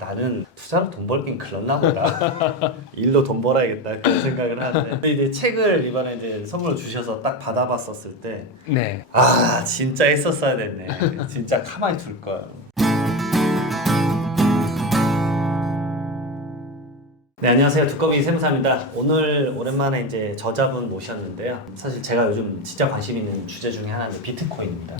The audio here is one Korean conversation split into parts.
나는 투자로 돈 벌긴 글렀나 보다. 일로 돈 벌어야겠다 그런 생각을 하는데, 근데 이제 책을 이번에 이제 선물로 주셔서 딱 받아봤었을 때, 네. 아 진짜 했었어야 됐네. 진짜 가만히 둘 걸. 네, 안녕하세요. 두꺼비 세무사입니다. 오늘 오랜만에 이제 저자분 모셨는데요. 사실 제가 요즘 진짜 관심 있는 주제 중에 하나는 비트코인입니다.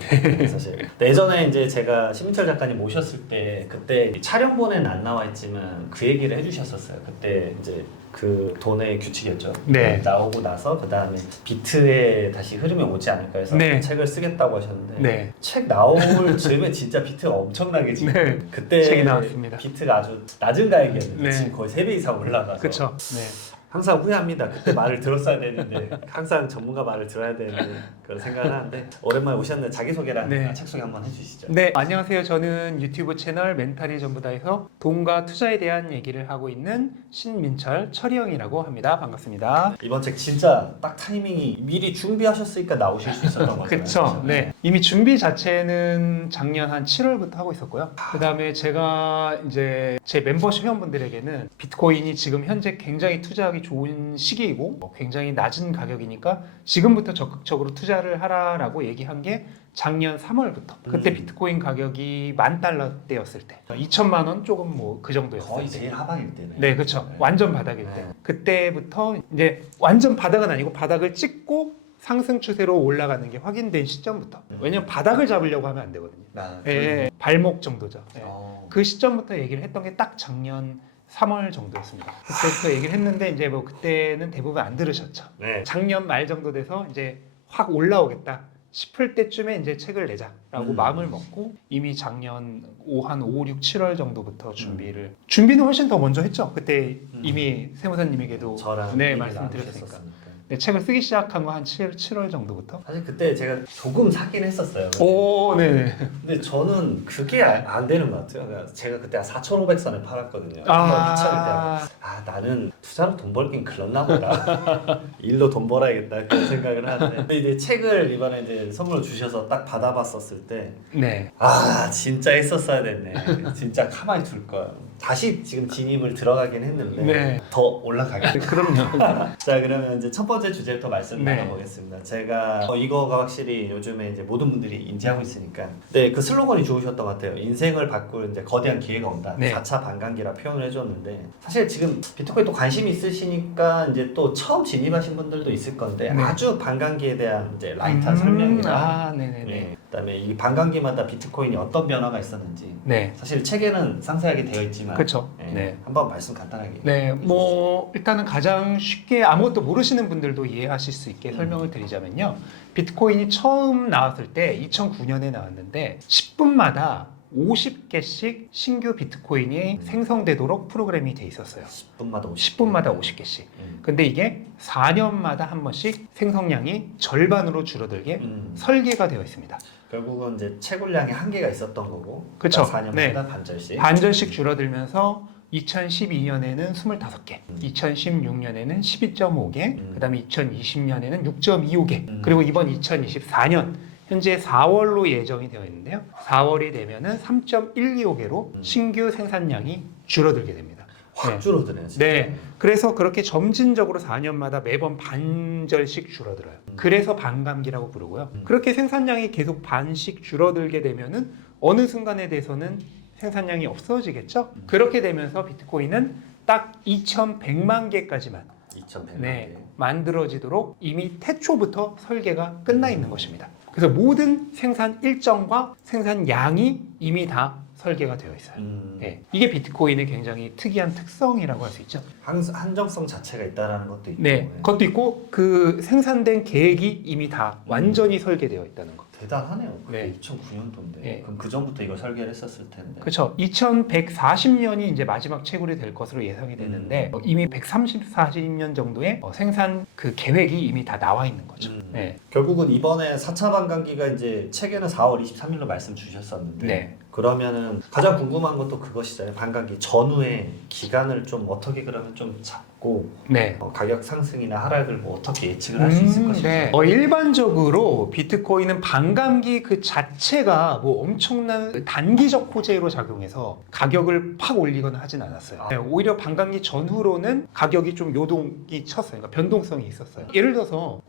사실 예전에 이제 제가 신민철 작가님 모셨을 때 그때 촬영본에는 안 나와 있지만 그 얘기를 해주셨었어요. 그때 이제 그 돈의 규칙이었죠. 네. 나오고 나서 그 다음에 비트에 다시 흐름이 오지 않을까 해서 네. 책을 쓰겠다고 하셨는데, 네. 책 나올 즈음에 진짜 비트가 엄청나게 지금 네. 그때 책이 나왔습니다. 비트가 아주 낮은 가격이었는데 네. 지금 거의 3배 이상 올라가서 그렇죠. 네. 항상 후회합니다. 그때 말을 들었어야 되는데, 항상 전문가 말을 들어야 되는 그런 생각을 하는데, 오랜만에 오셨는데 자기소개랑 네. 책 소개 한번 해주시죠. 네, 안녕하세요. 저는 유튜브 채널 멘탈이 전부다에서 돈과 투자에 대한 얘기를 하고 있는 신민철 철이형이라고 합니다. 반갑습니다. 이번 책 진짜 딱 타이밍이 미리 준비하셨으니까 나오실 수 있었던 거잖아요. 그렇죠. 네. 이미 준비 자체는 작년 한 7월부터 하고 있었고요. 그다음에 제가 이제 제 멤버십 회원분들에게는 비트코인이 지금 현재 굉장히 투자하기 좋은 시기이고 굉장히 낮은 가격이니까 지금부터 적극적으로 투자를 하라라고 얘기한 게 작년 3월부터. 그때 비트코인 가격이 $10,000대였을 때, 2천만 원 조금 뭐 그 정도였을 거의 때. 제일 하방일 때네. 네, 그렇죠. 네. 완전 바닥일 때. 네. 그때부터 이제 완전 바닥은 아니고 바닥을 찍고 상승 추세로 올라가는 게 확인된 시점부터. 왜냐면 바닥을 잡으려고 하면 안 되거든요. 예, 발목 정도죠. 예. 그 시점부터 얘기를 했던 게 딱 작년 3월 정도였습니다. 그때부터 얘기를 했는데 이제 뭐 그때는 대부분 안 들으셨죠. 네. 작년 말 정도 돼서 이제 확 올라오겠다 싶을 때쯤에 이제 책을 내자라고 마음을 먹고 이미 작년 한 5, 6, 7월 정도부터 준비는 훨씬 더 먼저 했죠. 그때 이미 세무사님에게도 저랑 네, 얘기를 말씀드렸으니까. 나누셨었으니까. 네, 책을 쓰기 시작한 거 한 7월 정도부터. 사실 그때 제가 조금 사긴 했었어요. 오, 네. 근데 저는 그게 안 되는 것 같아요. 그러니까 제가 그때 한 4,500선에 팔았거든요. 아. 한번 나는 투자로 돈 벌긴 글렀나 보다. 일로 돈 벌어야겠다 그런 생각을 하는데, 근데 이제 책을 이번에 이제 선물로 주셔서 딱 받아봤었을 때, 네. 아 진짜 했었어야 됐네. 진짜 가만히 둘 걸. 다시 지금 진입을 들어가긴 했는데 네. 더 올라가겠다. 그럼요. 자, 그러면 이제 첫 번째 주제부터 말씀 네. 나눠보겠습니다. 제가 이거가 확실히 요즘에 이제 모든 분들이 인지하고 있으니까. 네, 그 슬로건이 좋으셨던 것 같아요. 인생을 바꿀 이제 거대한 기회가 온다. 네. 4차 반감기라 표현을 해줬는데, 사실 지금 비트코인 또 관심 있으시니까 이제 또 처음 진입하신 분들도 있을 건데, 네. 아주 반감기에 대한 이제 라이트한 설명이나, 네네네. 네, 그다음에 이 반감기마다 비트코인이 어떤 변화가 있었는지. 네. 사실 책에는 상세하게 되어 있지만, 그렇죠. 네, 네. 한번 말씀 간단하게. 네, 뭐 일단은 가장 쉽게 아무것도 모르시는 분들도 이해하실 수 있게 설명을 드리자면요. 비트코인이 처음 나왔을 때 2009년에 나왔는데 10분마다 50개씩 신규 비트코인이 생성되도록 프로그램이 돼 있었어요. 10분마다 10분마다 50개씩. 근데 이게 4년마다 한 번씩 생성량이 절반으로 줄어들게 설계가 되어 있습니다. 결국은 이제 채굴량의 한계가 있었던 거고, 그쵸. 4년마다 네. 반절씩. 반절씩 줄어들면서 2012년에는 25개, 2016년에는 12.5개, 그 다음에 2020년에는 6.25개, 그리고 이번 2024년 현재 4월로 예정이 되어 있는데요. 4월이 되면은 3.125개로 신규 생산량이 줄어들게 됩니다. 확 네. 줄어드네요. 진짜. 네. 그래서 그렇게 점진적으로 4년마다 매번 반절씩 줄어들어요. 그래서 반감기라고 부르고요. 그렇게 생산량이 계속 반씩 줄어들게 되면은 어느 순간에 대해서는 생산량이 없어지겠죠. 그렇게 되면서 비트코인은 딱 2,100만 개까지만 2,100만 네, 개. 만들어지도록 이미 태초부터 설계가 끝나 있는 것입니다. 그래서 모든 생산 일정과 생산량이 이미 다 설계가 되어 있어요. 네, 이게 비트코인의 굉장히 특이한 특성이라고 할 수 있죠. 한정성 자체가 있다는 것도 있고. 네, 그것도 있고 그 생산된 계획이 이미 다 완전히 설계되어 있다는 거. 대단하네요. 네. 2009년도인데. 네. 그럼 그 전부터 이걸 설계를 했었을 텐데. 그렇죠. 2140년이 이제 마지막 채굴이 될 것으로 예상이 되는데 이미 130-40년 정도의 생산 그 계획이 이미 다 나와 있는 거죠. 네. 결국은 이번에 4차 반감기가 이제 책에는 4월 23일로 말씀 주셨었는데, 네. 그러면은 가장 궁금한 것도 그것이잖아요. 반감기 전후에 기간을 좀 어떻게 그러면 좀 받고 네. 가격 상승이나 하락을 뭐 어떻게 예측을 할 수 있을 것인지. 네. 일반적으로 비트코인은 반감기 그 자체가 뭐 엄청난 단기적 호재로 작용해서 가격을 팍 올리거나 하진 않았어요. 네, 오히려 반감기 전후로는 가격이 좀 요동이 쳤어요. 그러니까 변동성이 있었어요. 예를 들어서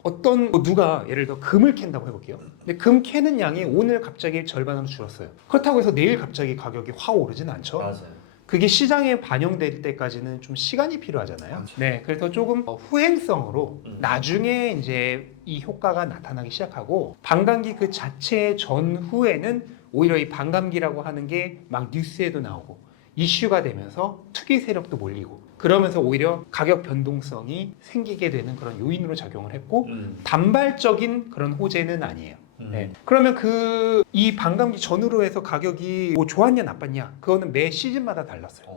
누가 예를 들어 금을 캔다고 해볼게요. 근데 금 캐는 양이 오늘 갑자기 절반으로 줄었어요. 그렇다고 해서 내일 갑자기 가격이 확 오르진 않죠. 맞아요. 그게 시장에 반영될 때까지는 좀 시간이 필요하잖아요. 그렇죠. 네, 그래서 조금 후행성으로 음. 나중에 이제 이 효과가 나타나기 시작하고 반감기 그 자체 전후에는 오히려 이 반감기라고 하는 게 막 뉴스에도 나오고 이슈가 되면서 투기 세력도 몰리고 그러면서 오히려 가격 변동성이 생기게 되는 그런 요인으로 작용을 했고 단발적인 그런 호재는 아니에요. 네. 그러면 이 반감기 전후로 해서 가격이 뭐 좋았냐 나빴냐 그거는 매 시즌마다 달랐어요.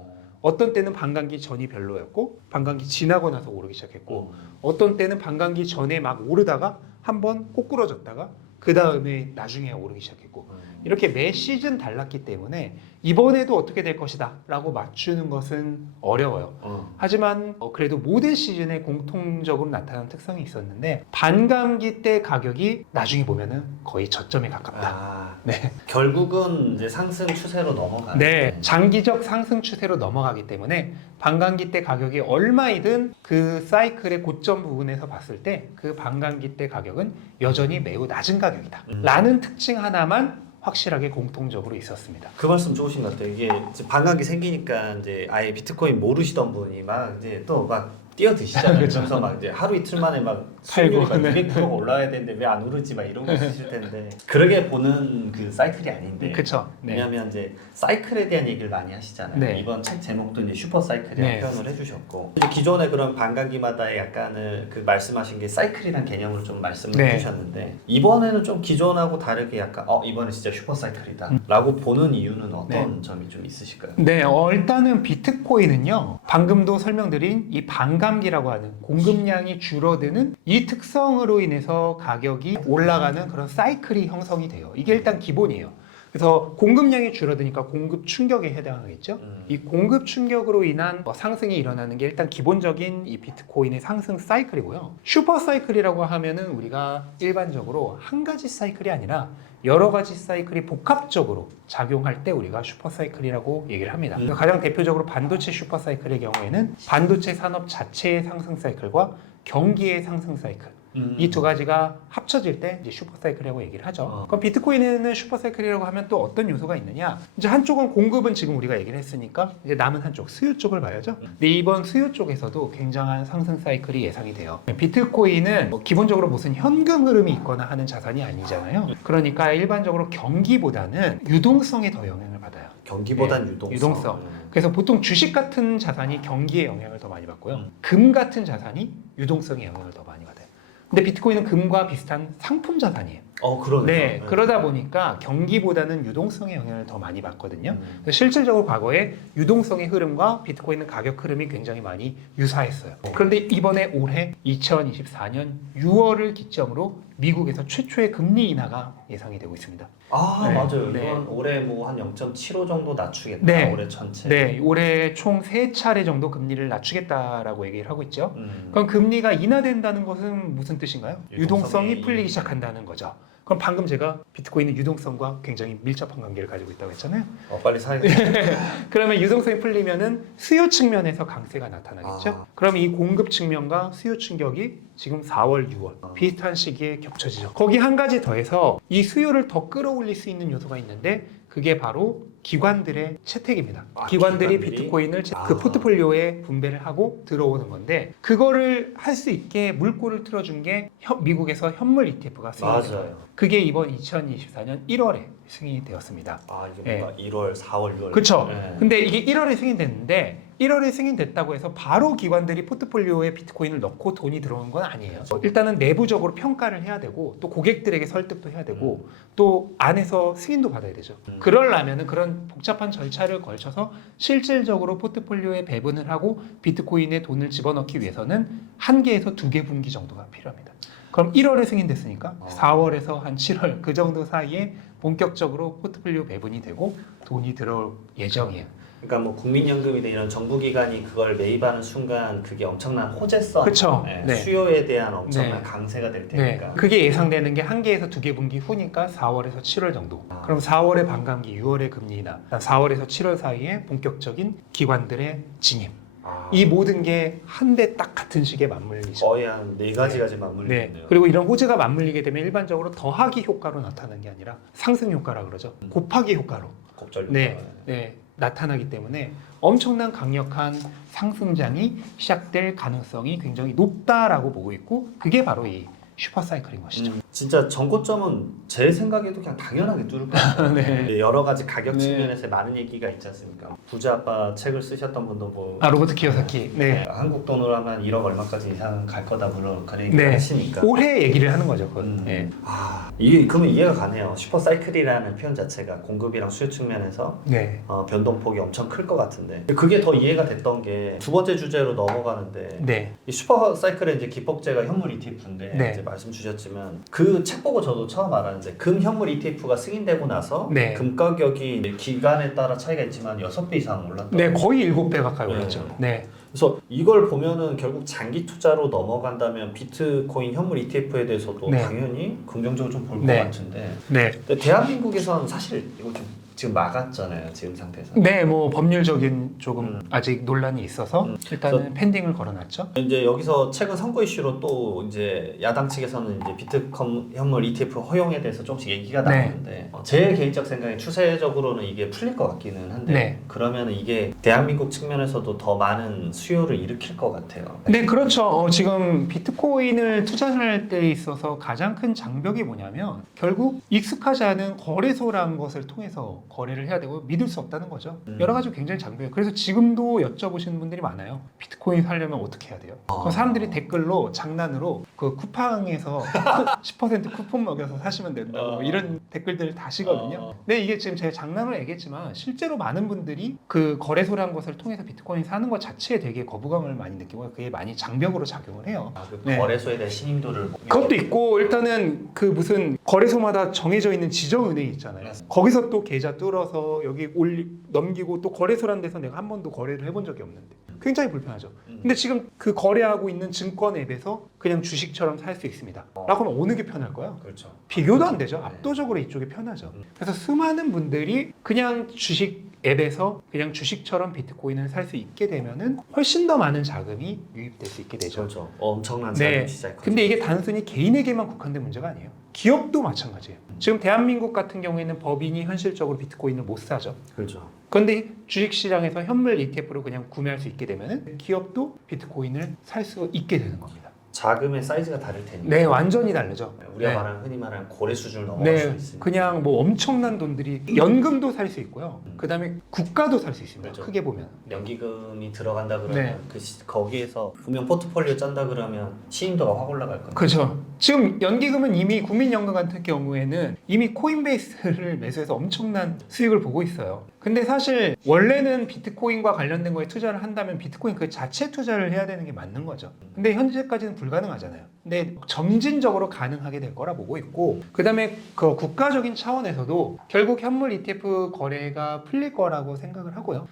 어떤 때는 반감기 전이 별로였고 반감기 지나고 나서 오르기 시작했고 어떤 때는 반감기 전에 막 오르다가 한번 꼬꾸러졌다가 그 다음에 나중에 오르기 시작했고 이렇게 매 시즌 달랐기 때문에 이번에도 어떻게 될 것이다 라고 맞추는 것은 어려워요. 하지만 그래도 모든 시즌에 공통적으로 나타나는 특성이 있었는데 반감기 때 가격이 나중에 보면은 거의 저점에 가깝다. 네. 결국은 이제 상승 추세로 넘어가는. 네, 장기적 상승 추세로 넘어가기 때문에 반감기 때 가격이 얼마이든 그 사이클의 고점 부분에서 봤을 때 그 반감기 때 가격은 여전히 매우 낮은 가격이다 라는 특징 하나만 확실하게 공통적으로 있었습니다. 그 말씀 좋으신 것 같아요. 이게 이제 반감기 생기니까 이제 아예 비트코인 모르시던 분이 막 이제 또 막 뛰어드시잖아요. 그렇죠. 그래서 막 이제 하루 이틀 만에 막 팔고, 수익률이 200%가 올라야 되는데 왜 안 오르지 막 이런 거 있으실 텐데 그러게 보는 그 사이클이 아닌데. 그렇죠. 네. 왜냐하면 이제 사이클에 대한 얘기를 많이 하시잖아요. 네. 이번 책 제목도 이제 슈퍼 사이클이라고 네. 표현을 해주셨고 이제 기존의 그런 반감기마다의 약간을 그 말씀하신 게 사이클이란 개념으로 좀 말씀을 네. 해주셨는데 이번에는 좀 기존하고 다르게 약간 이번에 진짜 슈퍼 사이클이다라고 보는 이유는 어떤 점이 좀 있으실까요? 네, 일단은 비트코인은요, 방금도 설명드린 이 반감기라고 하는 공급량이 줄어드는 이 특성으로 인해서 가격이 올라가는 그런 사이클이 형성이 돼요. 이게 일단 기본이에요. 그래서 공급량이 줄어드니까 공급 충격에 해당하겠죠. 이 공급 충격으로 인한 상승이 일어나는 게 일단 기본적인 이 비트코인의 상승 사이클이고요. 슈퍼 사이클이라고 하면은 우리가 일반적으로 한 가지 사이클이 아니라 여러 가지 사이클이 복합적으로 작용할 때 우리가 슈퍼 사이클이라고 얘기를 합니다. 그러니까 가장 대표적으로 반도체 슈퍼 사이클의 경우에는 반도체 산업 자체의 상승 사이클과 경기의 상승 사이클 이 두 가지가 합쳐질 때 이제 슈퍼 사이클이라고 얘기를 하죠. 그럼 비트코인에는 슈퍼 사이클이라고 하면 또 어떤 요소가 있느냐? 이제 한쪽은 공급은 지금 우리가 얘기를 했으니까 이제 남은 한쪽 수요 쪽을 봐야죠. 근데 이번 수요 쪽에서도 굉장한 상승 사이클이 예상이 돼요. 비트코인은 기본적으로 무슨 현금 흐름이 있거나 하는 자산이 아니잖아요. 그러니까 일반적으로 경기보다는 유동성에 더 영향을 받아요. 경기보단 네, 유동성. 그래서 보통 주식 같은 자산이 경기에 영향을 더 많이 받고요. 금 같은 자산이 유동성에 영향을 더 많이 받아요. 근데 비트코인은 금과 비슷한 상품 자산이에요. 그러네요. 네, 그러다 보니까 경기보다는 유동성의 영향을 더 많이 받거든요. 그래서 실질적으로 과거에 유동성의 흐름과 비트코인의 가격 흐름이 굉장히 많이 유사했어요. 그런데 이번에 올해 2024년 6월을 기점으로 미국에서 최초의 금리 인하가 예상이 되고 있습니다. 네, 맞아요. 네. 이번 올해 뭐 한 0.75 정도 낮추겠다. 네. 올해 전체. 네, 올해 총 3차례 정도 금리를 낮추겠다라고 얘기를 하고 있죠. 음. 그럼 금리가 인하된다는 것은 무슨 뜻인가요? 유동성이 유동성이- 풀리기 시작한다는 거죠. 그럼 방금 제가 비트코인은 유동성과 굉장히 밀접한 관계를 가지고 있다고 했잖아요. 빨리 사야겠다. 그러면 유동성이 풀리면은 수요 측면에서 강세가 나타나겠죠. 아. 그럼 이 공급 측면과 수요 충격이 지금 4월, 6월 비슷한 시기에 겹쳐지죠. 거기 한 가지 더해서 이 수요를 더 끌어올릴 수 있는 요소가 있는데 그게 바로 기관들의 채택입니다. 기관들이 비트코인을 그 포트폴리오에 분배를 하고 들어오는 건데 그거를 할 수 있게 물꼬를 틀어준 게 미국에서 현물 ETF가 승인이 됐어요. 맞아요. 그게 이번 2024년 1월에 승인이 되었습니다. 이게 뭔가 1월, 4월, 6월. 그렇죠. 네. 근데 이게 1월에 승인됐는데 1월에 승인됐다고 해서 바로 기관들이 포트폴리오에 비트코인을 넣고 돈이 들어오는 건 아니에요. 일단은 내부적으로 평가를 해야 되고 또 고객들에게 설득도 해야 되고 또 안에서 승인도 받아야 되죠. 그러려면은 그런 복잡한 절차를 걸쳐서 실질적으로 포트폴리오에 배분을 하고 비트코인에 돈을 집어넣기 위해서는 1개에서 2개 분기 정도가 필요합니다. 그럼 1월에 승인됐으니까 4월에서 한 7월 그 정도 사이에 본격적으로 포트폴리오 배분이 되고 돈이 들어올 예정이에요. 그러니까 뭐 국민연금이나 이런 정부기관이 그걸 매입하는 순간 그게 엄청난 호재성, 그쵸. 네, 네. 수요에 대한 엄청난 네. 강세가 될 네. 테니까. 그게 예상되는 게 한 개에서 두 개 분기 후니까 4월에서 7월 정도. 그럼 4월에 반감기, 6월에 금리 인하, 4월에서 7월 사이에 본격적인 기관들의 진입. 이 모든 게 한 대 딱 같은 시기에 맞물리죠. 거의 한 4가지까지 맞물리네요. 네. 그리고 이런 호재가 맞물리게 되면 일반적으로 더하기 효과로 나타나는 게 아니라 상승 효과라 그러죠. 곱하기 효과로. 곱절 네. 네. 나타나기 때문에 엄청난 강력한 상승장이 시작될 가능성이 굉장히 높다라고 보고 있고, 그게 바로 이 슈퍼사이클인 것이죠. 진짜 전고점은 제 생각에도 그냥 당연하게 뚫을 것 같아요. 네. 여러 가지 가격 네. 측면에서 많은 얘기가 있지 않습니까? 부자 아빠 책을 쓰셨던 분도 뭐 로버트 키요사키. 네. 한국 돈으로 하면 1억 얼마까지 이상 갈 거다 물론 그런 얘기 네. 하시니까. 올해 얘기를 하는 거죠. 그건. 네. 이게 그러면 이해가 가네요. 슈퍼사이클이라는 표현 자체가 공급이랑 수요 측면에서 네. 변동폭이 엄청 클 것 같은데 그게 더 이해가 됐던 게 두 번째 주제로 넘어가는데 네. 이 슈퍼사이클의 이제 기법제가 현물 ETF인데 네. 이제 말씀 주셨지만 그 책 보고 저도 처음 알았는데 금 현물 ETF가 승인되고 나서 네. 금 가격이 기간에 따라 차이가 있지만 6배 이상 올랐다. 네, 거의 7배 가까이 네. 올랐죠. 네. 그래서 이걸 보면은 결국 장기 투자로 넘어간다면 비트코인 현물 ETF에 대해서도 네. 당연히 긍정적으로 좀 볼 것 네. 같은데 네. 근데 대한민국에서는 사실 이거 좀 지금 막았잖아요. 지금 상태에서. 네, 뭐 법률적인 조금 아직 논란이 있어서 일단은 그래서 펜딩을 걸어놨죠. 이제 여기서 최근 선거 이슈로 또 이제 야당 측에서는 이제 비트컴 현물 ETF 허용에 대해서 조금씩 얘기가 네. 나오는데 제 개인적 생각에 추세적으로는 이게 풀릴 것 같기는 한데 네. 그러면 이게 대한민국 측면에서도 더 많은 수요를 일으킬 것 같아요. 네, 그렇죠. 지금 비트코인을 투자할 때 있어서 가장 큰 장벽이 뭐냐면 결국 익숙하지 않은 거래소라는 것을 통해서 거래를 해야 되고 믿을 수 없다는 거죠. 여러 가지 굉장히 장벽이에요. 그래서 지금도 여쭤보시는 분들이 많아요. 비트코인 사려면 어떻게 해야 돼요? 그럼 사람들이 댓글로 장난으로 그 쿠팡에서 10% 쿠폰 먹여서 사시면 된다고 이런 댓글들을 다시거든요. 근데 이게 지금 제가 장난으로 얘기했지만 실제로 많은 분들이 그 거래소라는 것을 통해서 비트코인 사는 것 자체에 되게 거부감을 많이 느끼고 그게 많이 장벽으로 작용을 해요. 그 네. 거래소에 대한 신임도를 그것도 있고 일단은 그 무슨 거래소마다 정해져 있는 지정은행이 있잖아요. 거기서 또 계좌 뚫어서 여기 넘기고 또 거래소라는 데서 내가 한 번도 거래를 해본 적이 없는데 굉장히 불편하죠. 근데 지금 그 거래하고 있는 증권 앱에서 그냥 주식처럼 살 수 있습니다. 라고 하면 어느 게 편할까요? 그렇죠. 비교도 안 되죠. 네. 압도적으로 이쪽이 편하죠. 그래서 수많은 분들이 그냥 주식 앱에서 그냥 주식처럼 비트코인을 살 수 있게 되면은 훨씬 더 많은 자금이 유입될 수 있게 되죠. 그렇죠. 엄청난 네. 자금 시작. 근데 이게 단순히 개인에게만 국한된 문제가 아니에요. 기업도 마찬가지예요. 지금 대한민국 같은 경우에는 법인이 현실적으로 비트코인을 못 사죠. 그렇죠. 그런데 주식시장에서 현물 ETF로 그냥 구매할 수 있게 되면은 기업도 비트코인을 살 수 있게 되는 겁니다. 자금의 사이즈가 다를 테니까. 네, 완전히 다르죠. 우리가 네. 말하는 흔히 말하는 고래 수준을 넘어갈 수 네, 있으니까. 그냥 뭐 엄청난 돈들이 연금도 살 수 있고요. 그 다음에 국가도 살 수 있습니다. 그렇죠. 크게 보면. 연기금이 들어간다 그러면 네. 거기에서 분명 포트폴리오 짠다 그러면 시인도가 확 올라갈 거예요. 그렇죠. 지금 연기금은 이미 국민연금 같은 경우에는 이미 코인베이스를 매수해서 엄청난 수익을 보고 있어요. 근데 사실 원래는 비트코인과 관련된 거에 투자를 한다면 비트코인 그 자체 투자를 해야 되는 게 맞는 거죠. 근데 현재까지는 불가능하잖아요. 근데 점진적으로 가능하게 될 거라 보고 있고, 그 다음에 그 국가적인 차원에서도 결국 현물 ETF 거래가 풀릴 거라고 생각을 하고요.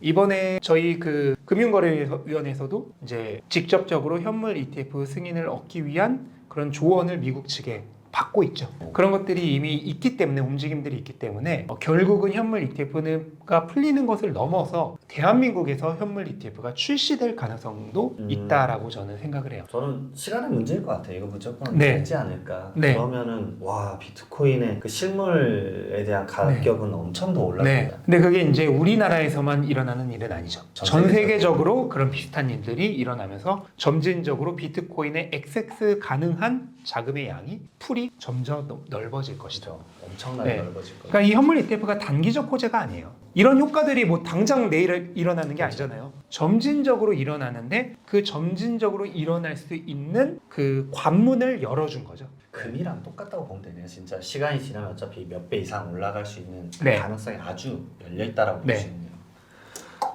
이번에 저희 그 금융거래위원회에서도 이제 직접적으로 현물 ETF 승인을 얻기 위한 그런 조언을 미국 측에 받고 있죠. 그런 것들이 이미 있기 때문에 움직임들이 있기 때문에 결국은 현물 ETF가 풀리는 것을 넘어서 대한민국에서 현물 ETF가 출시될 가능성도 있다라고 저는 생각을 해요. 저는 시간의 문제일 것 같아요. 이거 무조건 네. 되지 않을까. 네. 그러면은 와 비트코인의 그 실물에 대한 가격은 엄청 더 올라갑니다. 네. 근데 그게 이제 우리나라에서만 일어나는 일은 아니죠. 전 세계적으로 그런 비슷한 일들이 일어나면서 점진적으로 비트코인의 액세스 가능한 자금의 양이 풀이 점점 넓어질 것이다. 엄청나게 네. 넓어질 거예요. 그러니까 이 현물 ETF가 단기적 호재가 아니에요. 이런 효과들이 뭐 당장 내일 일어나는 게 아니잖아요. 점진적으로 일어나는데 그 점진적으로 일어날 수 있는 그 관문을 열어준 거죠. 금이랑 똑같다고 보면 되네요. 진짜 시간이 지나면 어차피 몇 배 이상 올라갈 수 있는 그 네. 가능성이 아주 열려 있다라고 네. 볼 수 있네요.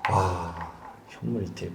와 현물 ETF.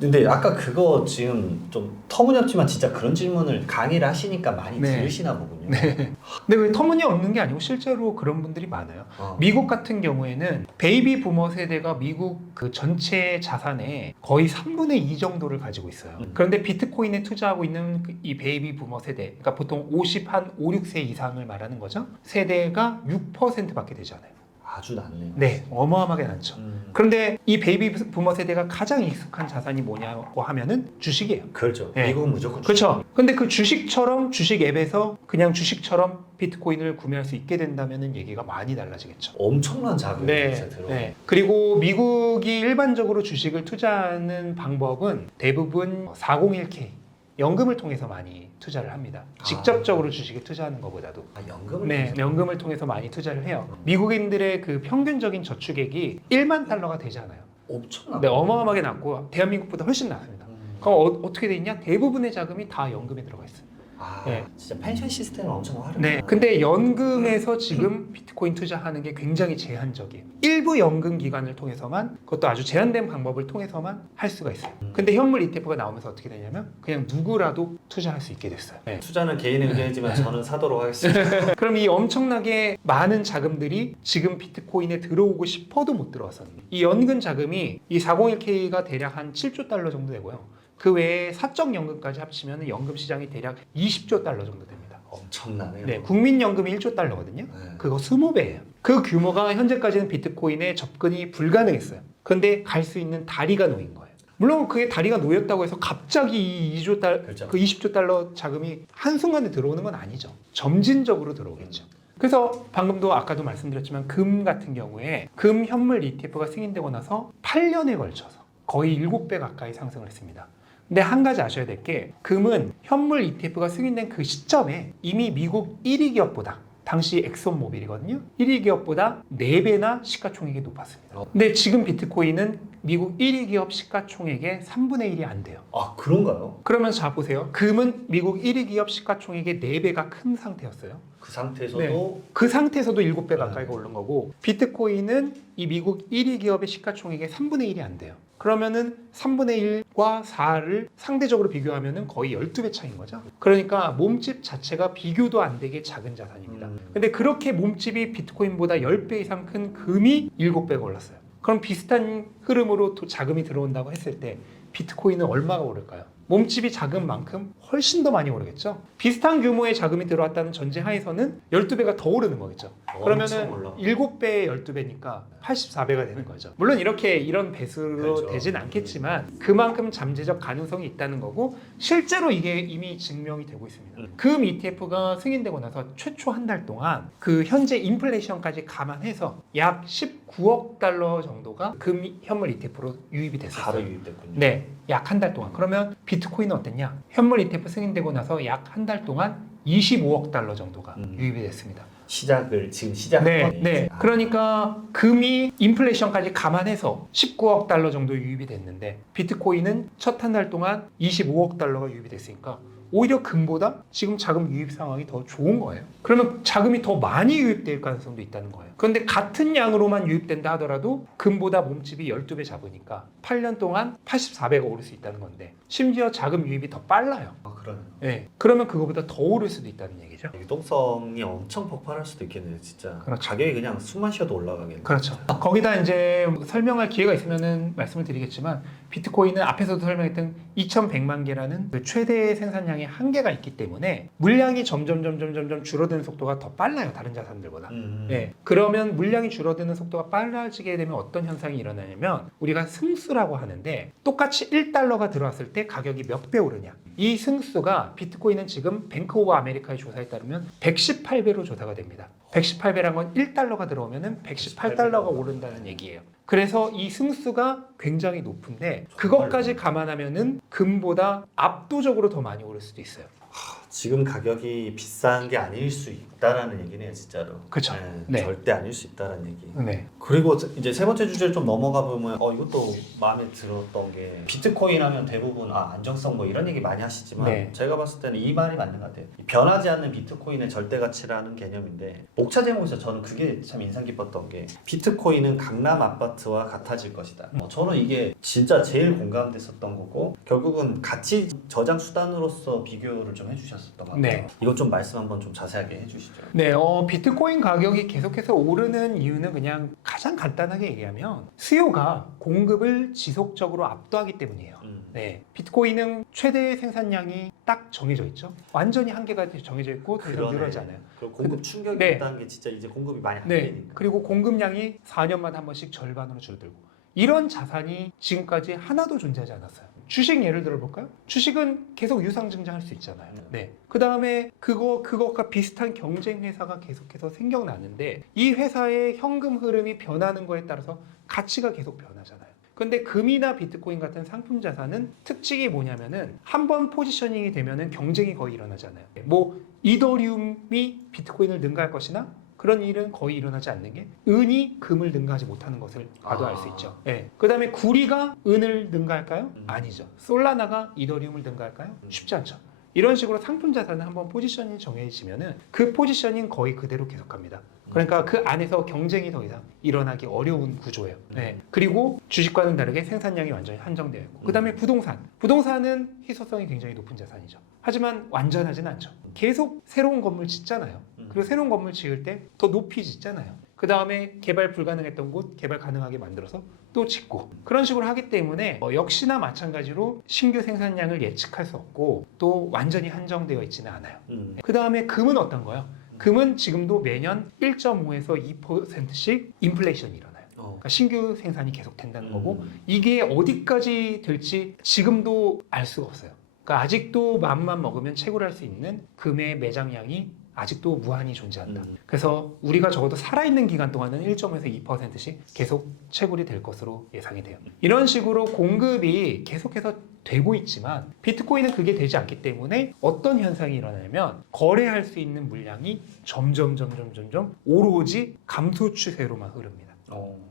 근데 아까 그거 지금 좀 터무니없지만 진짜 그런 질문을 강의를 하시니까 많이 네. 들으시나 보군요. 네. 근데 왜 터무니없는 게 아니고 실제로 그런 분들이 많아요. 미국 같은 경우에는 베이비 부머 세대가 미국 그 전체 자산의 거의 3분의 2 정도를 가지고 있어요. 그런데 비트코인에 투자하고 있는 이 베이비 부머 세대, 그러니까 보통 50한 5, 6세 이상을 말하는 거죠. 세대가 6%밖에 되지 않아요. 아주 낮네요. 네, 어마어마하게 많죠. 그런데 이 베이비 부머 세대가 가장 익숙한 자산이 뭐냐고 하면은 주식이에요. 그렇죠. 네. 미국은 무조건 그렇죠. 근데 그 주식처럼 주식 앱에서 그냥 주식처럼 비트코인을 구매할 수 있게 된다면은 얘기가 많이 달라지겠죠. 엄청난 자금이 네. 들어. 네. 그리고 미국이 일반적으로 주식을 투자하는 방법은 대부분 401k 연금을 통해서 많이 투자를 합니다. 직접적으로 주식에 투자하는 것보다도. 아, 연금을 네, 통해서? 연금을 통해서 많이 투자를 해요. 미국인들의 그 평균적인 저축액이 1만 달러가 되지 않아요. 엄청나. 네, 어마어마하게 낮고 대한민국보다 훨씬 낮습니다. 그럼 어떻게 돼 있냐? 대부분의 자금이 다 연금에 들어가 있어요. 아, 네. 진짜 펜션 시스템은 엄청 화려해. 네, 근데 연금에서 지금 비트코인 투자하는 게 굉장히 제한적이에요. 일부 연금 기관을 통해서만, 그것도 아주 제한된 방법을 통해서만 할 수가 있어요. 근데 현물 ETF가 나오면서 어떻게 되냐면 그냥 누구라도 투자할 수 있게 됐어요. 네. 투자는 개인의 의견이지만 저는 사도록 하겠습니다. 그럼 이 엄청나게 많은 자금들이 지금 비트코인에 들어오고 싶어도 못 들어왔었는데, 이 연금 자금이 이 401k가 대략 한 7조 달러 정도 되고요. 그 외에 사적 연금까지 합치면 연금 시장이 대략 20조 달러 정도 됩니다. 엄청나네요. 네, 국민연금이 1조 달러거든요. 네. 그거 20배예요. 그 규모가 현재까지는 비트코인에 접근이 불가능했어요. 그런데 갈 수 있는 다리가 놓인 거예요. 물론 그게 다리가 놓였다고 해서 갑자기 이 2조 달러, 그렇죠. 그 20조 달러 자금이 한순간에 들어오는 건 아니죠. 점진적으로 들어오겠죠. 그래서 방금도 아까도 말씀드렸지만 금 같은 경우에 금 현물 ETF가 승인되고 나서 8년에 걸쳐서 거의 7배 가까이 상승을 했습니다. 근데 한 가지 아셔야 될 게, 금은 현물 ETF가 승인된 그 시점에 이미 미국 1위 기업보다, 당시 엑손모빌이거든요. 1위 기업보다 4배나 시가총액이 높았습니다. 근데 지금 비트코인은 미국 1위 기업 시가총액의 3분의 1이 안 돼요. 아, 그런가요? 그러면 자 보세요. 금은 미국 1위 기업 시가총액의 4배가 큰 상태였어요. 그 상태에서도 네. 그 상태에서도 7배 가까이가 오른 거고, 비트코인은 이 미국 1위 기업의 시가총액의 3분의 1이 안 돼요. 그러면은 3분의 1과 4를 상대적으로 비교하면은 거의 12배 차이인 거죠. 그러니까 몸집 자체가 비교도 안 되게 작은 자산입니다. 근데 그렇게 몸집이 비트코인보다 10배 이상 큰 금이 7배가 올랐어요. 그럼 비슷한 흐름으로 자금이 들어온다고 했을 때 비트코인은 얼마가 오를까요? 몸집이 작은 만큼 훨씬 더 많이 오르겠죠. 비슷한 규모의 자금이 들어왔다는 전제 하에서는 12배가 더 오르는 거겠죠. 그러면은 7배에 12배니까 84배가 되는 거죠. 물론 이런 배수로 그렇죠. 되진 않겠지만 그만큼 잠재적 가능성이 있다는 거고, 실제로 이게 이미 증명이 되고 있습니다. 금 ETF가 승인되고 나서 최초 한 달 동안 그 현재 인플레이션까지 감안해서 약 19억 달러 정도가 금 현물 ETF로 유입이 됐어요. 바로 유입됐군요. 네, 약 한 달 동안. 그러면 비트코인은 어땠냐? 현물 ETF 승인되고 나서 약 한 달 동안 25억 달러 정도가 유입이 됐습니다. 지금 시작한 네, 거네. 네. 그러니까 금이 인플레이션까지 감안해서 19억 달러 정도 유입이 됐는데, 비트코인은 첫 한 달 동안 25억 달러가 유입이 됐으니까 오히려 금보다 지금 자금 유입 상황이 더 좋은 거예요. 그러면 자금이 더 많이 유입될 가능성도 있다는 거예요. 그런데 같은 양으로만 유입된다 하더라도 금보다 몸집이 12배 작으니까 8년 동안 84배가 오를 수 있다는 건데, 심지어 자금 유입이 더 빨라요. 아, 그러네. 네. 그러면 그거보다 더 오를 수도 있다는 얘기죠. 유동성이 엄청 폭발할 수도 있겠네요, 진짜. 그렇죠. 가격이 그냥 숨만 쉬어도 올라가겠네. 그렇죠. 거기다 이제 설명할 기회가 있으면은 말씀을 드리겠지만, 비트코인은 앞에서도 설명했던 2100만 개라는 그 최대 생산량의 한계가 있기 때문에 물량이 점점 줄어드는 속도가 더 빨라요, 다른 자산들보다. 네. 그러면 물량이 줄어드는 속도가 빨라지게 되면 어떤 현상이 일어나냐면, 우리가 승수라고 하는데, 똑같이 1달러가 들어왔을 때 가격이 몇 배 오르냐. 이 승수가 비트코인은 지금 뱅크 오브 아메리카의 조사에 따르면 118배로 조사가 됩니다. 118배란 건 1달러가 들어오면은 118달러가 오른다는 얘기예요. 그래서 이 승수가 굉장히 높은데, 그것까지 감안하면은 금보다 압도적으로 더 많이 오를 수도 있어요. 지금 가격이 비싼 게 아닐 수 있다. 있다라는 얘기네요, 진짜로. 그쵸. 네, 네. 절대 아닐 수 있다라는 얘기. 네. 그리고 이제 세 번째 주제를 좀 넘어가 보면 이것도 마음에 들었던 게 비트코인 하면 대부분 안정성 뭐 이런 얘기 많이 하시지만 네. 제가 봤을 때는 이 말이 맞는 것 같아요. 변하지 않는 비트코인의 절대 가치라는 개념인데 목차 제목에서 저는 그게 참 인상 깊었던 게 비트코인은 강남 아파트와 같아질 것이다. 저는 이게 진짜 제일 공감됐었던 거고 결국은 가치 저장 수단으로서 비교를 좀 해주셨었던 것 같아요. 네. 이것 좀 말씀 한번 좀 자세하게 해주시죠. 네, 비트코인 가격이 계속해서 오르는 이유는 그냥 가장 간단하게 얘기하면 수요가 공급을 지속적으로 압도하기 때문이에요. 네, 비트코인은 최대 생산량이 딱 정해져 있죠. 완전히 한계가 정해져 있고 더 이상 그러네. 늘어나지 않아요. 그리고 공급 충격이 네. 있다는 게 진짜 이제 공급이 많이 안 네, 되니까. 그리고 공급량이 4년마다 한 번씩 절반으로 줄어들고 이런 자산이 지금까지 하나도 존재하지 않았어요. 주식 예를 들어 볼까요? 주식은 계속 유상 증장할 수 있잖아요. 네. 그 다음에 그것과 비슷한 경쟁 회사가 계속해서 생겨나는데 이 회사의 현금 흐름이 변하는 거에 따라서 가치가 계속 변하잖아요. 근데 금이나 비트코인 같은 상품 자산은 특징이 뭐냐면은 한번 포지셔닝이 되면은 경쟁이 거의 일어나잖아요. 뭐 이더리움이 비트코인을 능가할 것이나 그런 일은 거의 일어나지 않는 게 은이 금을 능가하지 못하는 것을 봐도 알 수 있죠. 네. 그 다음에 구리가 은을 능가할까요? 아니죠. 솔라나가 이더리움을 능가할까요? 쉽지 않죠. 이런 식으로 상품 자산은 한번 포지셔닝이 정해지면은 그 포지셔닝 거의 그대로 계속합니다. 그러니까 그 안에서 경쟁이 더 이상 일어나기 어려운 구조예요. 네. 그리고 주식과는 다르게 생산량이 완전히 한정되어 있고 그 다음에 부동산은 희소성이 굉장히 높은 자산이죠. 하지만 완전하진 않죠. 계속 새로운 건물 짓잖아요. 그리고 새로운 건물 지을 때 더 높이 짓잖아요. 그 다음에 개발 불가능했던 곳 개발 가능하게 만들어서 또 짓고 그런 식으로 하기 때문에 역시나 마찬가지로 신규 생산량을 예측할 수 없고 또 완전히 한정되어 있지는 않아요. 그 다음에 금은 어떤 거예요? 금은 지금도 매년 1.5에서 2%씩 인플레이션이 일어나요. 그러니까 신규 생산이 계속 된다는 거고 이게 어디까지 될지 지금도 알 수가 없어요. 그러니까 아직도 마음만 먹으면 채굴할 수 있는 금의 매장량이 아직도 무한히 존재한다. 그래서 우리가 적어도 살아있는 기간 동안은 1.5에서 2%씩 계속 채굴이 될 것으로 예상이 돼요. 이런 식으로 공급이 계속해서 되고 있지만 비트코인은 그게 되지 않기 때문에 어떤 현상이 일어나냐면 거래할 수 있는 물량이 점점 오로지 감소 추세로만 흐릅니다.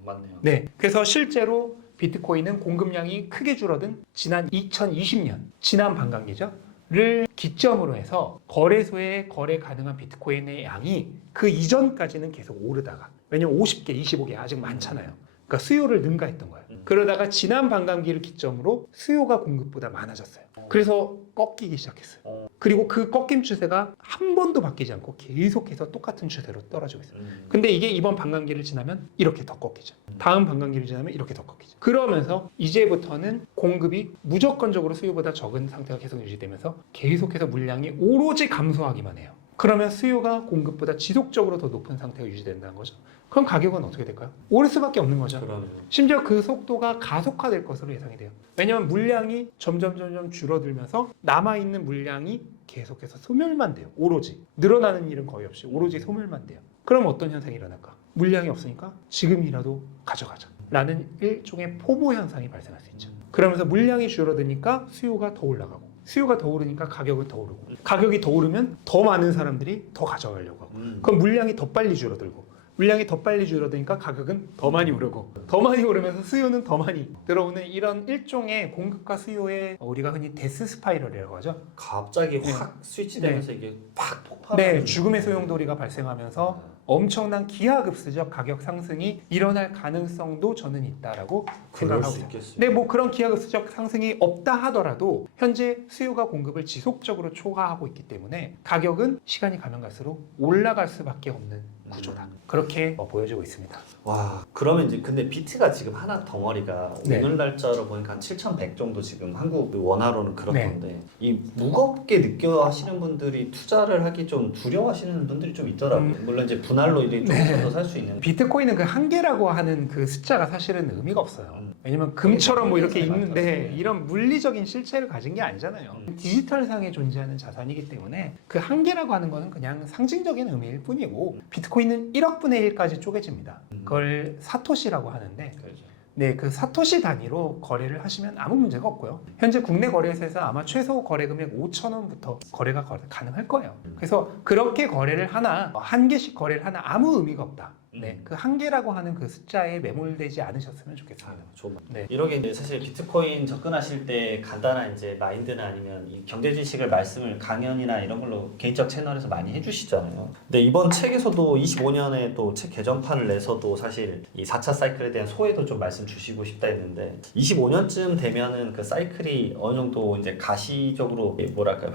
맞네요. 네, 그래서 실제로 비트코인은 공급량이 크게 줄어든 지난 2020년 지난 반감기죠. 를 기점으로 해서 거래소에 거래 가능한 비트코인의 양이 그 이전까지는 계속 오르다가 왜냐면 50개, 25개 아직 많잖아요. 그러니까 수요를 능가했던 거예요. 그러다가 지난 반감기를 기점으로 수요가 공급보다 많아졌어요. 그래서 꺾이기 시작했어요. 그리고 그 꺾임 추세가 한 번도 바뀌지 않고 계속해서 똑같은 추세로 떨어지고 있어요. 근데 이게 이번 반감기를 지나면 이렇게 더 꺾이죠. 다음 반감기를 지나면 이렇게 더 꺾이죠. 그러면서 이제부터는 공급이 무조건적으로 수요보다 적은 상태가 계속 유지되면서 계속해서 물량이 오로지 감소하기만 해요. 그러면 수요가 공급보다 지속적으로 더 높은 상태가 유지된다는 거죠. 그럼 가격은 어떻게 될까요? 오를 수밖에 없는 거죠. 그러네요. 심지어 그 속도가 가속화될 것으로 예상이 돼요. 왜냐하면 물량이 점점 줄어들면서 남아있는 물량이 계속해서 소멸만 돼요. 오로지. 늘어나는 일은 거의 없이 오로지 소멸만 돼요. 그럼 어떤 현상이 일어날까? 물량이 없으니까 지금이라도 가져가자 라는 일종의 포모 현상이 발생할 수 있죠. 그러면서 물량이 줄어드니까 수요가 더 올라가고 수요가 더 오르니까 가격은 더 오르고 가격이 더 오르면 더 많은 사람들이 더 가져가려고 하고 그럼 물량이 더 빨리 줄어들고 물량이 더 빨리 줄어드니까 가격은 더 많이 오르고 더 많이 오르면서 수요는 더 많이 들어오는 이런 일종의 공급과 수요의 우리가 흔히 데스 스파이럴이라고 하죠. 갑자기 네. 확 스위치되면서 이게 팍 폭발. 네, 죽음의 소용돌이가 발생하면서 엄청난 기하급수적 가격 상승이 일어날 가능성도 저는 있다라고 그럴 생각하고 수 있어요. 있겠어요. 네, 뭐 그런 기하급수적 상승이 없다 하더라도 현재 수요가 공급을 지속적으로 초과하고 있기 때문에 가격은 시간이 가면 갈수록 올라갈 수밖에 없는 구조다. 그렇게 보여지고 있습니다. 와, 그러면 이제 근데 비트가 지금 하나 덩어리가 네. 오늘 날짜로 보니까 한 7,100 정도 지금 한국 원화로는 그렇던데 네. 이 무겁게 느껴 하시는 분들이 투자를 하기 좀 두려워하시는 분들이 좀 있더라고요. 물론 이제 분할로 이제 네. 조금 더 살 수 있는. 비트코인은 그 한계라고 하는 그 숫자가 사실은 의미가 없어요. 왜냐면 금처럼 뭐 이렇게 있는데 이런 물리적인 실체를 가진 게 아니잖아요. 디지털상에 존재하는 자산이기 때문에 그 한계라고 하는 거는 그냥 상징적인 의미일 뿐이고 비트코인은 1억 분의 1까지 쪼개집니다. 그걸 사토시라고 하는데 그렇죠. 네, 그 사토시 단위로 거래를 하시면 아무 문제가 없고요. 현재 국내 거래소에서 아마 최소 거래 금액 5,000원부터 거래가 가능할 거예요. 그래서 그렇게 거래를 하나, 한 개씩 거래를 하나 아무 의미가 없다. 네, 그 한 개라고 하는 그 숫자에 매몰되지 않으셨으면 좋겠습니다. 좋은 말. 네. 이렇게 이제 사실 비트코인 접근하실 때 간단한 이제 마인드나 아니면 이 경제 지식을 말씀을 강연이나 이런 걸로 개인적 채널에서 많이 해주시잖아요. 근데 이번 책에서도 25년에 또 책 개정판을 내서도 사실 이 4차 사이클에 대한 소회도 좀 말씀 주시고 싶다 했는데 25년쯤 되면은 그 사이클이 어느 정도 이제 가시적으로 뭐랄까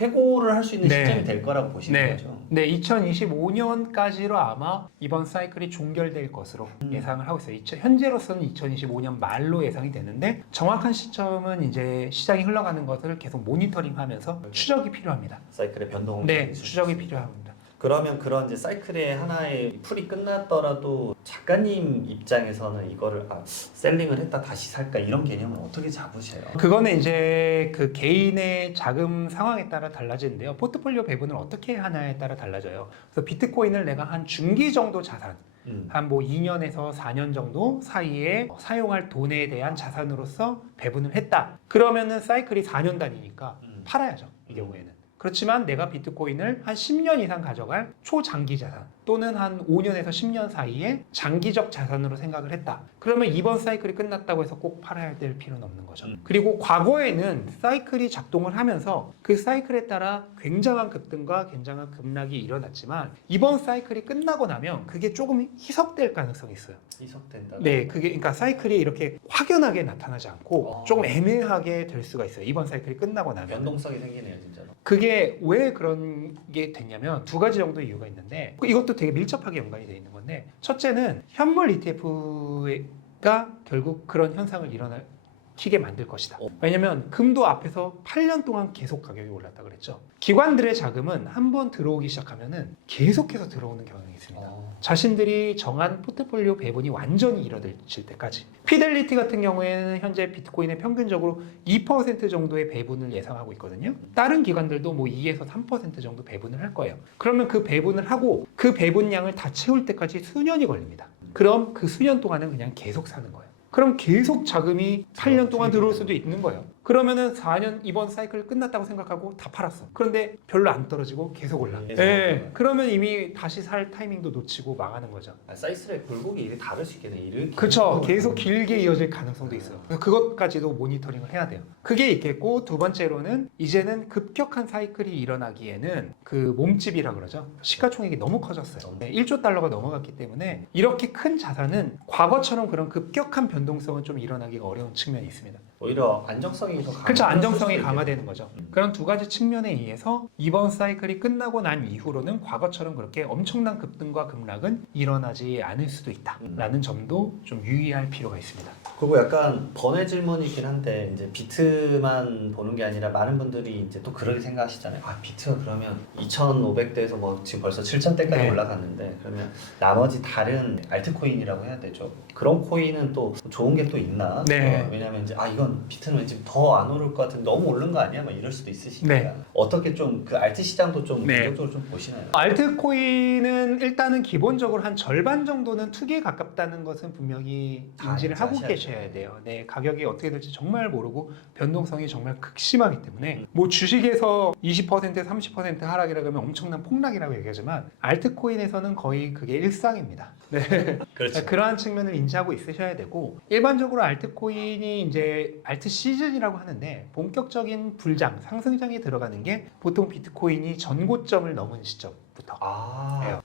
회고를 할 수 있는 네. 시점이 될 거라고 보시는 네. 거죠. 네, 2025년까지로 아마 이번 사이클이 종결될 것으로 예상을 하고 있어요. 현재로서는 2025년 말로 예상이 되는데 정확한 시점은 이제 시장이 흘러가는 것을 계속 모니터링하면서 추적이 필요합니다. 사이클의 변동. 네, 추적이 필요합니다. 그러면 그런 이제 사이클의 하나의 풀이 끝났더라도 작가님 입장에서는 이거를 셀링을 했다 다시 살까 이런 개념은 어떻게 잡으세요? 그거는 이제 그 개인의 자금 상황에 따라 달라지는데요. 포트폴리오 배분을 어떻게 하냐에 따라 달라져요. 그래서 비트코인을 내가 한 중기 정도 자산, 한 뭐 2년에서 4년 정도 사이에 사용할 돈에 대한 자산으로서 배분을 했다. 그러면은 사이클이 4년 단위니까 팔아야죠. 이 경우에는. 그렇지만 내가 비트코인을 한 10년 이상 가져갈 초장기 자산 또는 한 5년에서 10년 사이에 장기적 자산으로 생각을 했다. 그러면 이번 사이클이 끝났다고 해서 꼭 팔아야 될 필요는 없는 거죠. 그리고 과거에는 사이클이 작동을 하면서 그 사이클에 따라 굉장한 급등과 굉장한 급락이 일어났지만 이번 사이클이 끝나고 나면 그게 조금 희석될 가능성이 있어요. 희석된다. 네, 그게 그러니까 사이클이 이렇게 확연하게 나타나지 않고 조금 애매하게 될 수가 있어요. 이번 사이클이 끝나고 나면. 변동성이 생기네요, 진짜로. 그게 왜 그런 게 됐냐면 두 가지 정도 이유가 있는데 이것도 되게 밀접하게 연관이 되어 있는 건데 첫째는 현물 ETF가 결국 그런 현상을 일어나게 만들 것이다. 왜냐면 금도 앞에서 8년 동안 계속 가격이 올랐다 그랬죠. 기관들의 자금은 한번 들어오기 시작하면은 계속해서 들어오는 경향이 있습니다. 자신들이 정한 포트폴리오 배분이 완전히 이뤄질 때까지. 피델리티 같은 경우에는 현재 비트코인의 평균적으로 2% 정도의 배분을 예상하고 있거든요. 다른 기관들도 뭐 2에서 3% 정도 배분을 할 거예요. 그러면 그 배분을 하고 그 배분량을 다 채울 때까지 수년이 걸립니다. 그럼 그 수년 동안은 그냥 계속 사는 거예요. 그럼 계속 자금이 8년 동안 들어올 수도 있는 거예요. 그러면은 4년 이번 사이클 끝났다고 생각하고 다 팔았어. 그런데 별로 안 떨어지고 계속 올라. 네. 그러면 이미 다시 살 타이밍도 놓치고 망하는 거죠. 사이클의 굴곡이 이렇게 다를 수 있겠네. 이렇게. 그렇죠. 계속 길게 이어질 가능성도 있어요. 그래서 그것까지도 모니터링을 해야 돼요. 그게 있겠고 두 번째로는 이제는 급격한 사이클이 일어나기에는 그 몸집이라 그러죠. 시가총액이 너무 커졌어요. 1조 달러가 넘어갔기 때문에 이렇게 큰 자산은 과거처럼 그런 급격한 변동성은 좀 일어나기가 어려운 측면이 있습니다. 오히려 안정성이 더 그렇죠. 안정성이 있겠네요. 강화되는 거죠. 그런 두 가지 측면에 의해서 이번 사이클이 끝나고 난 이후로는 과거처럼 그렇게 엄청난 급등과 급락은 일어나지 않을 수도 있다라는 점도 좀 유의할 필요가 있습니다. 그리고 약간 번외 질문이긴 한데 이제 비트만 보는 게 아니라 많은 분들이 이제 또 그렇게 생각하시잖아요. 비트가 그러면 2,500대에서 뭐 지금 벌써 7,000대까지 네. 올라갔는데 그러면 나머지 다른 알트코인이라고 해야 되죠. 그런 코인은 또 좋은 게 또 있나? 네. 왜냐면 이제 이건 비트는 지금 더 안 오를 것 같은데 너무 오른 거 아니야? 막 이럴 수도 있으시니까 네. 어떻게 좀 그 알트 시장도 좀 네. 긍정적으로 좀 보시나요? 알트코인은 일단은 기본적으로 한 절반 정도는 투기에 가깝다는 것은 분명히 인지를 하고 계셔야 돼요. 네, 가격이 어떻게 될지 정말 모르고 변동성이 정말 극심하기 때문에 뭐 주식에서 20% 30% 하락이라고 하면 엄청난 폭락이라고 얘기하지만 알트코인에서는 거의 그게 일상입니다. 네. 그렇죠. 그러한 측면을 인지하고 있으셔야 되고 일반적으로 알트코인이 이제 알트 시즌이라고 하는데 본격적인 불장, 상승장에 들어가는 게 보통 비트코인이 전고점을 넘은 시점부터.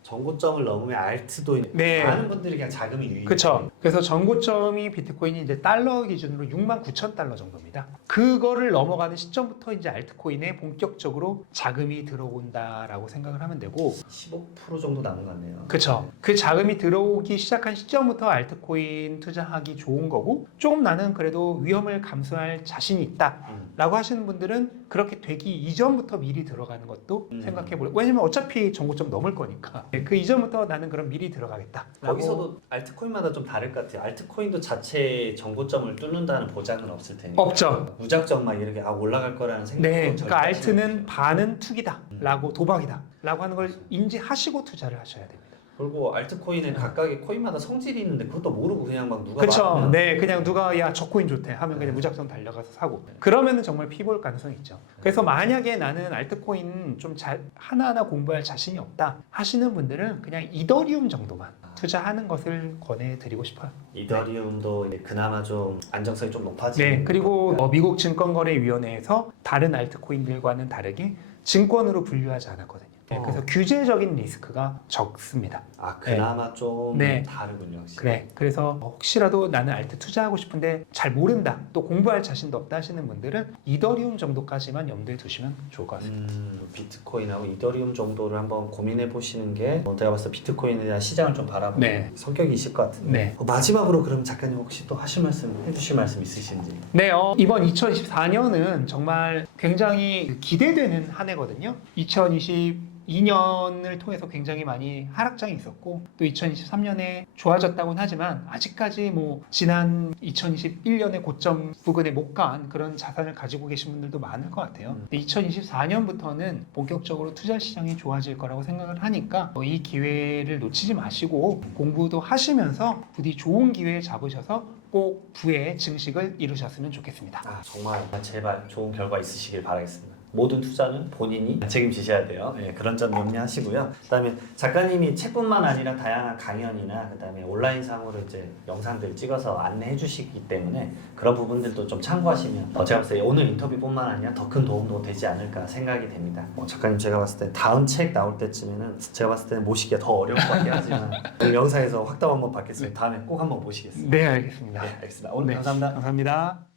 전고점을 넘으면 알트도 네. 많은 분들이 그냥 자금이 유입. 그렇죠. 그래서 전고점이 비트코인이 이제 달러 기준으로 69,000달러 정도입니다. 그거를 넘어가는 시점부터 이제 알트코인에 본격적으로 자금이 들어온다라고 생각을 하면 되고 15% 정도 남은 것 같네요. 그렇죠. 그 자금이 들어오기 시작한 시점부터 알트코인 투자하기 좋은 거고 조금 나는 그래도 위험을 감수할 자신이 있다라고 하시는 분들은 그렇게 되기 이전부터 미리 들어가는 것도 생각해 보려고. 왜냐면 어차피 전고점 넘을 거니까 그 이전부터 나는 그럼 미리 들어가겠다. 거기서도 알트코인마다 좀 다를 것 같아요. 알트코인도 자체 전고점을 뚫는다는 보장은 없을 테니까. 없죠. 무작정 막 이렇게 올라갈 거라는 생각은 네, 절대 그러니까 알트는 하시면 반은 투기다라고 도박이다라고 하는 걸 인지하시고 투자를 하셔야 됩니다. 그리고 알트코인에 각각의 코인마다 성질이 있는데 그것도 모르고 그냥 막 누가 그쵸. 말하면 네, 그냥 누가 야 저 코인 좋대 하면 그냥 무작정 달려가서 사고. 그러면은 정말 피볼 가능성이 있죠. 그래서 만약에 나는 알트코인 좀 하나하나 공부할 자신이 없다 하시는 분들은 그냥 이더리움 정도만 투자하는 것을 권해드리고 싶어요. 이더리움도 이제 그나마 좀 안정성이 좀 높아지는. 네, 그리고 미국 증권거래위원회에서 다른 알트코인들과는 다르게 증권으로 분류하지 않았거든요. 네, 그래서 규제적인 리스크가 적습니다. 아 그나마 좀 네. 다르군요. 확실히. 그래. 그래서 혹시라도 나는 알트 투자하고 싶은데 잘 모른다, 또 공부할 자신도 없다 하시는 분들은 이더리움 정도까지만 염두에 두시면 좋을 것 같습니다. 비트코인하고 이더리움 정도를 한번 고민해 보시는 게 제가 봤을 때 비트코인에 대한 시장을 좀 바라보는 네. 성격이실 것 같은데 네. 마지막으로 그럼 작가님 혹시 또 해주실 말씀 있으신지? 네, 이번 2024년은 정말 굉장히 기대되는 한 해거든요. 2022년을 통해서 굉장히 많이 하락장이 있었고 또 2023년에 좋아졌다고는 하지만 아직까지 뭐 지난 2021년의 고점 부근에 못 간 그런 자산을 가지고 계신 분들도 많을 것 같아요. 근데 2024년부터는 본격적으로 투자 시장이 좋아질 거라고 생각을 하니까 이 기회를 놓치지 마시고 공부도 하시면서 부디 좋은 기회 잡으셔서 꼭 부의 증식을 이루셨으면 좋겠습니다. 아 정말 제발 좋은 결과 있으시길 바라겠습니다. 모든 투자는 본인이 책임지셔야 돼요. 네, 그런 점 염려하시고요. 그다음에 작가님이 책뿐만 아니라 다양한 강연이나 그다음에 온라인상으로 이제 영상들 찍어서 안내해 주시기 때문에 그런 부분들도 좀 참고하시면 제가 봤을 때 오늘 인터뷰뿐만 아니라 더 큰 도움도 되지 않을까 생각이 됩니다. 작가님 제가 봤을 때 다음 책 나올 때쯤에는 제가 봤을 때는 모시기가 더 어려울 것 같긴 하지만 오늘 영상에서 확답 한번 받겠습니다. 다음에 꼭 한번 모시겠습니다. 네, 알겠습니다. 네, 알겠습니다. 오늘 네, 감사합니다. 감사합니다.